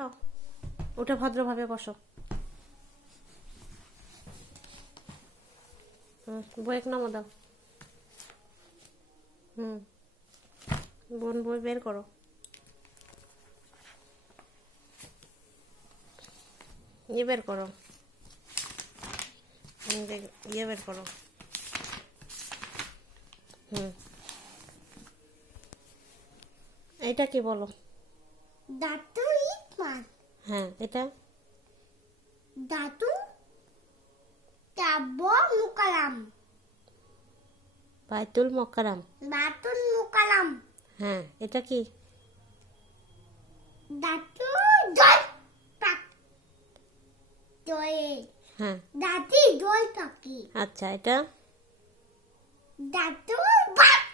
যাও, উঠে ভদ্রভাবে বসো। বই নামো দাও। বোন বই বের করো। ইয়ে বের করো, ইয়ে বের করো। এটা কি বলো? দাতু ইটমান। হ্যাঁ, এটা দাতু তাবো মুকালাম। বাইতুল মোকাররম। বাতুল মুকালাম। হ্যাঁ, এটা কি? দাতু জল পাক দয়ে। হ্যাঁ, দাতি জল পাকি। আচ্ছা, এটা দাতু বাক।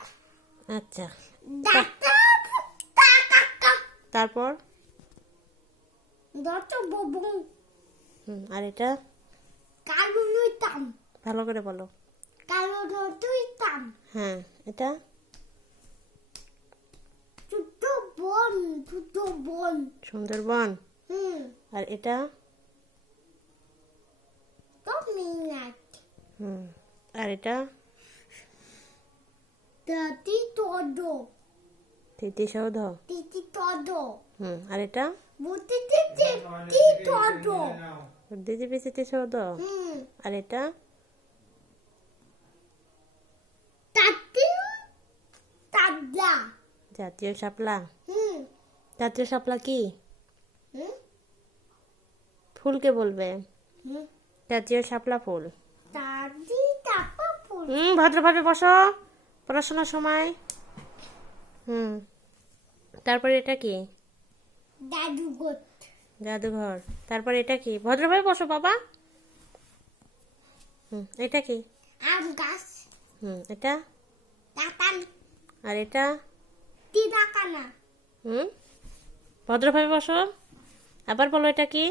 আচ্ছা। দাতু তাকাকা। তারপর দাতু ববু আর এটা কালু লুইতাম। ভালো করে বলো। কালু দাতু ইতাম। হ্যাঁ, এটা ছোট বন, ছোট বন। সুন্দরবন। আর এটা তো মিনাট। আর এটা দাতি todo. স্মৃতিসৌধ। Titi todo. আর এটা Buti titi ti todo. বুদ্ধিজীবী স্মৃতিসৌধ। আর এটা Tati tabla. জাতীয় শাপলা। জাতীয় শাপলা কি? ফুলকে বলবে জাতীয় শাপলা ফুল। Tadi tapa pun. ভদ্রভাবে বসো, পড়াশোনার সময়। তারপরে এটা কি? Dadu got. জাদুঘর। তারপর এটা কি? ভদ্রভাবে বসো বাবা। এটা কি? Am gas. এটা Tatan. আর এটা Tidak kana. ভদ্রভাবে বসো। আবার বলো, এটা কি?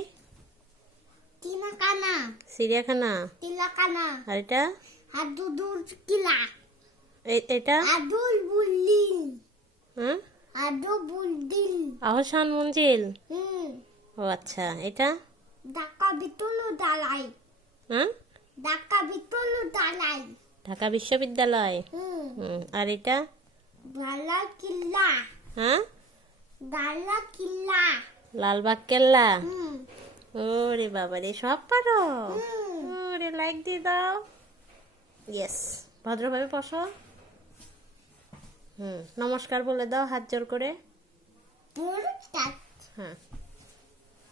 Tina kana. চিড়িয়াখানা। Tila kana. আর এটা Adudur kila. এটা Adul bulin. হুম Adu buldin. আহসান মঞ্জিল। ও আচ্ছা, এটা Daka bitulu dalai. হুম Daka bitulu dalai. ঢাকা বিশ্ববিদ্যালয়। আর এটা Bala killa. হ্যাঁ Bala killa. লালবাগ কেল্লা। ওরে বাবা রে, সব পারো। ওরে, লাইক দিয়ে দাও। ইয়েস, ভদ্রভাবে বসো। নমস্কার বলে দাও হাত জোর করে। Pur tat. হ্যাঁ।